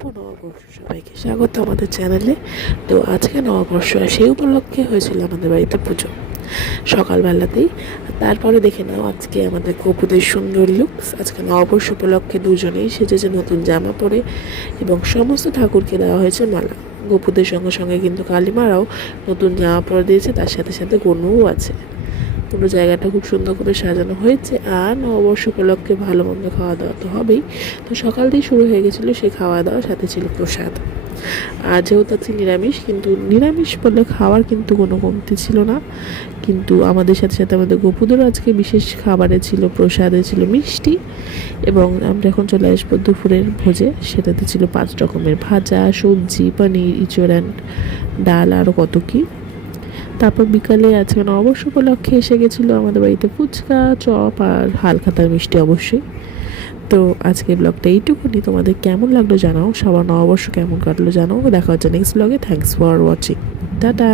শুভ নববর্ষ, সবাইকে স্বাগত আমাদের চ্যানেলে। তো আজকে নববর্ষ, আর সেই উপলক্ষে হয়েছিল আমাদের বাড়িতে পুজো সকালবেলাতেই। তারপরে দেখে নাও আজকে আমাদের গপুদের সুন্দর লুকস। আজকে নববর্ষ উপলক্ষে দুজনেই সেজেছে নতুন জামা পরে, এবং সমস্ত ঠাকুরকে দেওয়া হয়েছে মালা। গপুদের সঙ্গে সঙ্গে কিন্তু কালীমারাও নতুন জামা পরে দিয়েছে, তার সাথে সাথে গনুও আছে। পুরো জায়গাটা খুব সুন্দর করে সাজানো হয়েছে। আর নববর্ষ উপলক্ষে ভালো মন্দ খাওয়া দাওয়া তো হবেই। তো সকাল দিয়ে শুরু হয়ে গেছিলো সেই খাওয়া দাওয়ার সাথে ছিল প্রসাদ। আর যেহেতু আছে নিরামিষ, কিন্তু নিরামিষ বলে খাওয়ার কিন্তু কোনো কমতি ছিল না। কিন্তু আমাদের সাথে সাথে আমাদের গপুদেরও আজকে বিশেষ খাবারে ছিল, প্রসাদে ছিল মিষ্টি। এবং আমরা এখন চলে আসবো দুপুরের ভোজে। সেটাতে ছিল 5 রকমের ভাজা, সবজি, পনির, ইঁচড়, ডাল, আরও কত কী। তারপর বিকালে আজকে নববর্ষ উপলক্ষে এসে গেছিলো আমাদের বাড়িতে ফুচকা, চপ আর হালখাতার মিষ্টি অবশ্যই। তো আজকের ব্লগটা এইটুকুনি। তোমাদের কেমন লাগলো জানাও, সবার নববর্ষ কেমন কাটলো জানাও। দেখা হচ্ছে নেক্সট ব্লগে। Thanks for watching, tata.